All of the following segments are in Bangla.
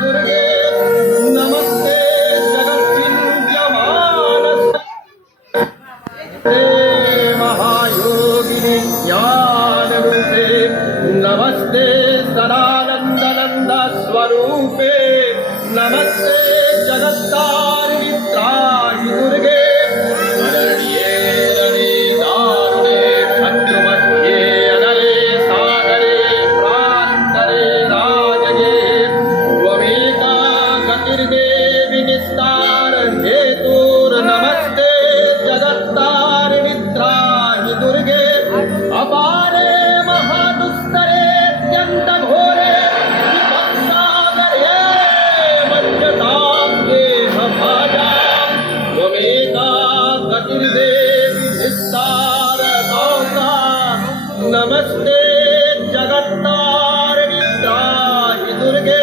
दुर्गे नमस्ते जगद्विन्द्यमानस्ते महायोगिनि ज्ञानरूपे नमस्ते सदानन्दनन्द स्वरूपे नमस्ते जगत्तारिणि त्राहि दुर्गे अरण्ये रणे दारुणे शत्रुमध्ये अनले सागरे प्रान्तरे राजये त्वमेका गतिर्देवि निस्तार हेतुर्नमस्ते जगत्तारिणि त्राहि दुर्गे अपारे महादुस्तरे अत्यन्तघोरे विपत्सागरे मज्जतां देहभाजां त्वमेका गतिर्देवि निस्तारकौका नमस्ते जगत्तारिणि त्राहि दुर्गे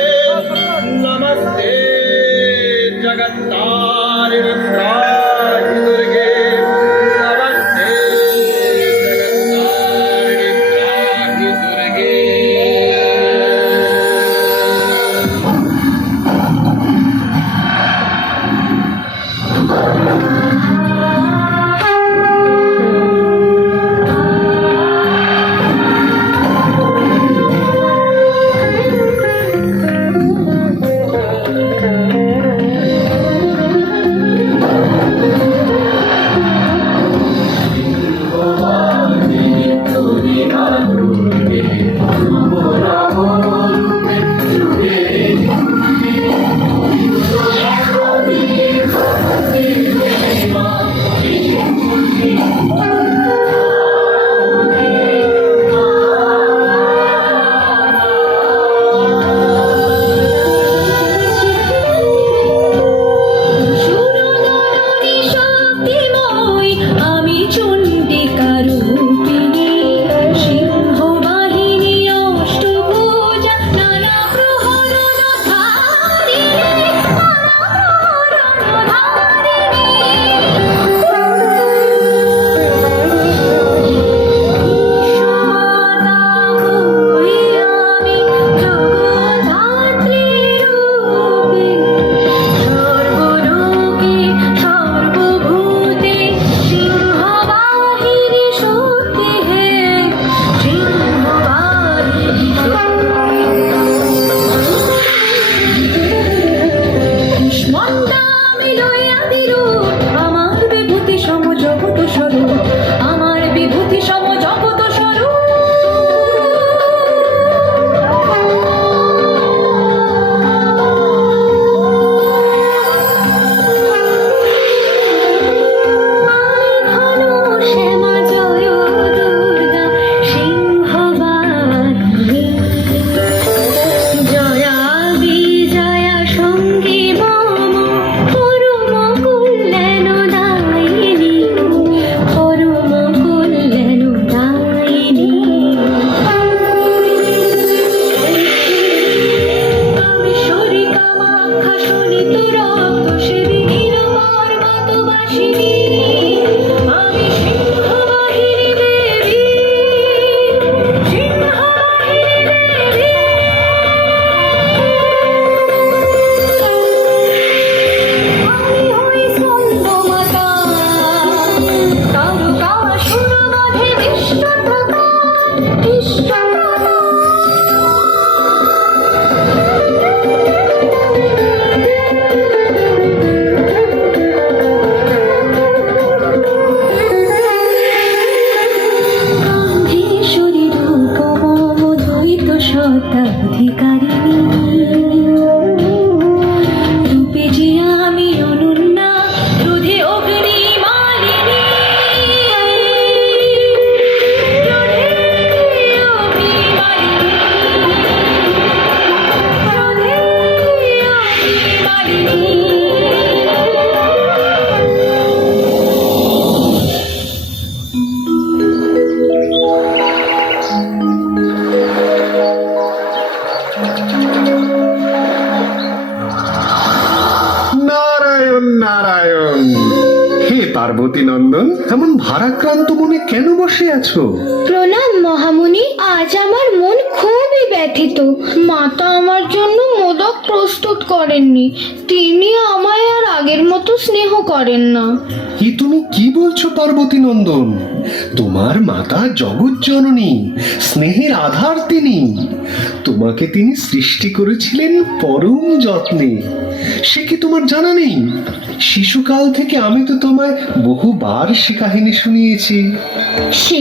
नमस्ते जगत्तारिणि त्राहि दुर्गे नमस्ते जगत्तारिणि त्राहि दुर्गे আমি চণ্ডিকা রূপিণী সিংহ বাহিনী অষ্টভুজা নানা প্রহরণ আমি জগদ্ধাত্রী রূপে সর্বলোকে সর্বভূতে সিংহবাহিনী শক্তি হে সিংহবাহিনী কুষ্মণ্ডা আমি লইয়া দিরূপ আমার বিভূতি সম জগৎ স্বরূপ আমার বিভূতি সম জগৎ স্বরূপ শ্যামা জয় দুর্গা সিংহবাহিনী জয়া বিজয়া সঙ্গী মম পরম কল্যাণ দায়িনী পরম কল্যাণ দায়িনী আমি শরী কামাখ্যা শোণিত রক্ত সেদিনীর পর্বতবাসিনী আমি সিংহবাহিনী দেবী সিংহবাহিনী দেবী আমি হই স্কন্দমাতা তারকাসুর বধে বিশ্বপ্রতা বিশ্বপ্রতা গান্ধীশ্বরী রূপ মম দ্বৈত সত্তাধিকারিণী রূপে যে আমি অনন্যা ক্রোধে অগ্নি মালিনী ক্রোধে অগ্নি মালিনী ক্রোধে অগ্নি মালিনী নারায়ণ নারায়ণ হে পার্বতী নন্দন, এমন ভারাক্রান্ত মনে কেন বসে আছো? প্রণাম মহামুনি, আজ আমার মন খুবই ব্যথিত। মাতা আমার জন্য মোদক প্রস্তুত করেননি, তিনি আমায় আর আগের মতো স্নেহ করেন না। কি তুমি কি বলছো পার্বতী নন্দন? তোমার মাতা জগৎ জননী, স্নেহের আধার তিনি। তোমাকে তিনি সৃষ্টি করেছিলেন পরম যত্নে, সে কি তোমার জানা নেই? শিশুকাল থেকে আমি তো তোমায় বহুবার সে কাহিনী শুনিয়েছি। সে